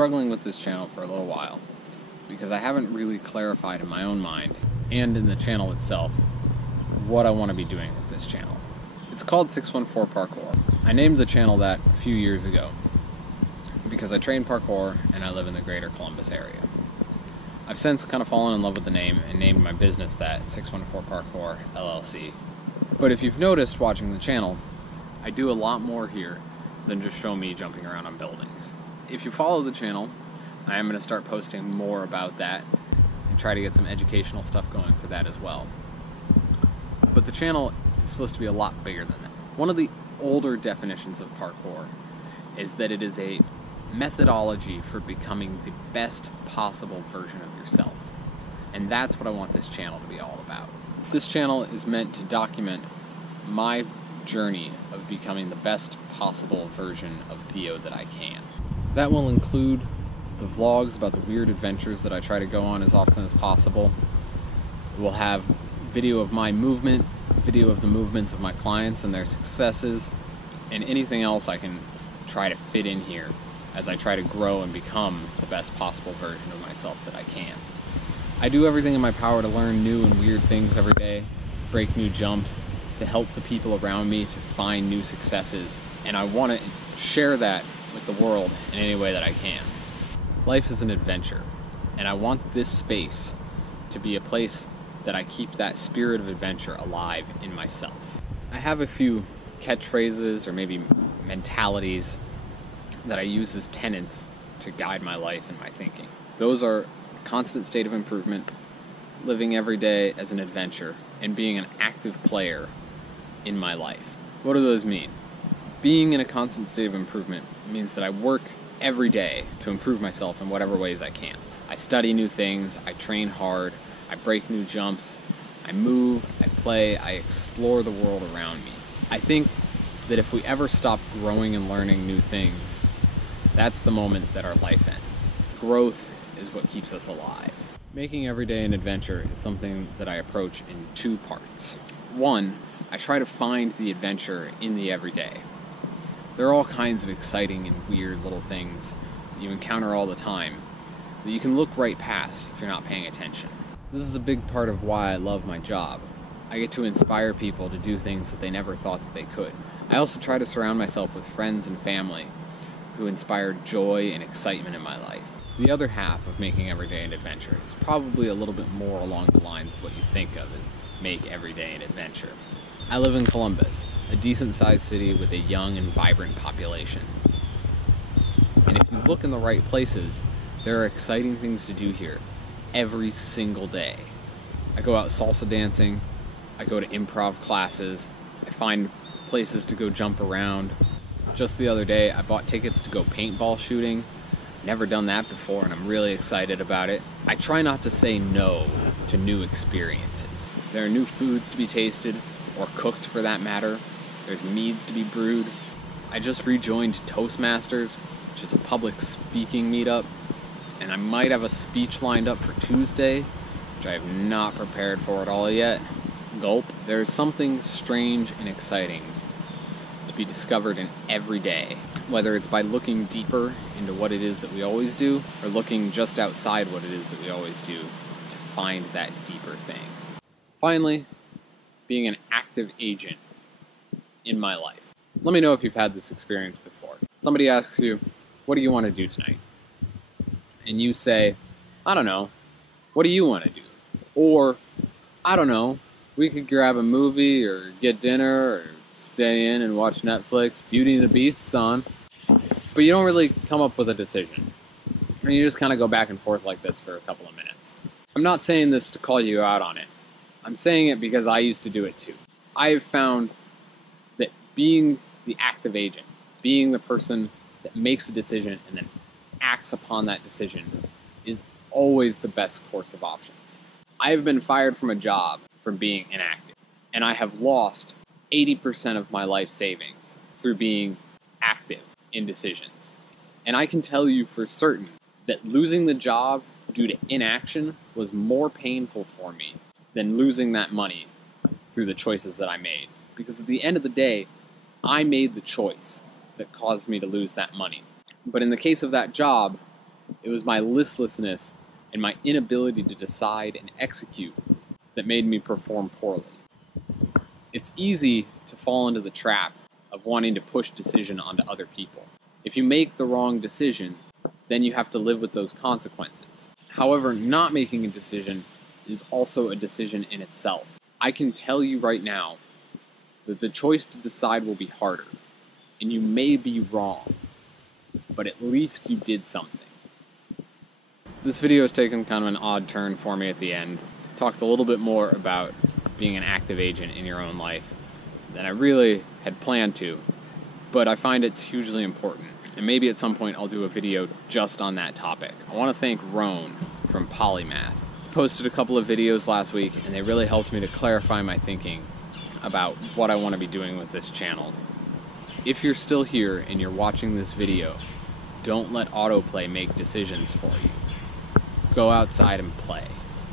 struggling with this channel for a little while because I haven't really clarified in my own mind and in the channel itself what I want to be doing with this channel. It's called 614 Parkour. I named the channel that a few years ago because I train parkour and I live in the greater Columbus area. I've since kind of fallen in love with the name and named my business that, 614 Parkour LLC. But if you've noticed watching the channel, I do a lot more here than just show me jumping around on buildings. If you follow the channel, I am going to start posting more about that and try to get some educational stuff going for that as well. But the channel is supposed to be a lot bigger than that. One of the older definitions of parkour is that it is a methodology for becoming the best possible version of yourself. And that's what I want this channel to be all about. This channel is meant to document my journey of becoming the best possible version of Theo that I can. That will include the vlogs about the weird adventures that I try to go on as often as possible. We'll have video of my movement, video of the movements of my clients and their successes, and anything else I can try to fit in here as I try to grow and become the best possible version of myself that I can. I do everything in my power to learn new and weird things every day, break new jumps, to help the people around me to find new successes, and I want to share that with the world in any way that I can. Life is an adventure, and I want this space to be a place that I keep that spirit of adventure alive in myself. I have a few catchphrases or maybe mentalities that I use as tenets to guide my life and my thinking. Those are constant state of improvement, living every day as an adventure, and being an active player in my life. What do those mean? Being in a constant state of improvement means that I work every day to improve myself in whatever ways I can. I study new things, I train hard, I break new jumps, I move, I play, I explore the world around me. I think that if we ever stop growing and learning new things, that's the moment that our life ends. Growth is what keeps us alive. Making every day an adventure is something that I approach in two parts. One, I try to find the adventure in the everyday. There are all kinds of exciting and weird little things that you encounter all the time that you can look right past if you're not paying attention. This is a big part of why I love my job. I get to inspire people to do things that they never thought that they could. I also try to surround myself with friends and family who inspire joy and excitement in my life. The other half of making every day an adventure is probably a little bit more along the lines of what you think of as make every day an adventure. I live in Columbus, a decent-sized city with a young and vibrant population. And if you look in the right places, there are exciting things to do here every single day. I go out salsa dancing, I go to improv classes, I find places to go jump around. Just the other day, I bought tickets to go paintball shooting. Never done that before, and I'm really excited about it. I try not to say no to new experiences. There are new foods to be tasted, or cooked for that matter. There's meads to be brewed. I just rejoined Toastmasters, which is a public speaking meetup, and I might have a speech lined up for Tuesday, which I have not prepared for at all yet. Gulp. There is something strange and exciting to be discovered in every day, whether it's by looking deeper into what it is that we always do, or looking just outside what it is that we always do to find that deeper thing. Finally, being an active agent in my life. Let me know if you've had this experience before. Somebody asks you, what do you want to do tonight? And you say, I don't know, what do you want to do? Or, I don't know, we could grab a movie or get dinner or stay in and watch Netflix, Beauty and the Beast's on. But you don't really come up with a decision. And you just kind of go back and forth like this for a couple of minutes. I'm not saying this to call you out on it. I'm saying it because I used to do it too. I have found that being the active agent, being the person that makes a decision and then acts upon that decision, is always the best course of options. I have been fired from a job from being inactive, and I have lost 80% of my life savings through being active in decisions. And I can tell you for certain that losing the job due to inaction was more painful for me than losing that money through the choices that I made. Because at the end of the day, I made the choice that caused me to lose that money. But in the case of that job, It was my listlessness and my inability to decide and execute that made me perform poorly. It's easy to fall into the trap of wanting to push decision onto other people. If you make the wrong decision, then you have to live with those consequences. However, not making a decision is also a decision in itself. I can tell you right now that the choice to decide will be harder, and you may be wrong, but at least you did something. This video has taken kind of an odd turn for me at the end. Talked a little bit more about being an active agent in your own life than I really had planned to, but I find it's hugely important, and maybe at some point I'll do a video just on that topic. I want to thank Roan from Polymath. He posted a couple of videos last week, and they really helped me to clarify my thinking about what I want to be doing with this channel. If you're still here and you're watching this video, don't let autoplay make decisions for you. Go outside and play.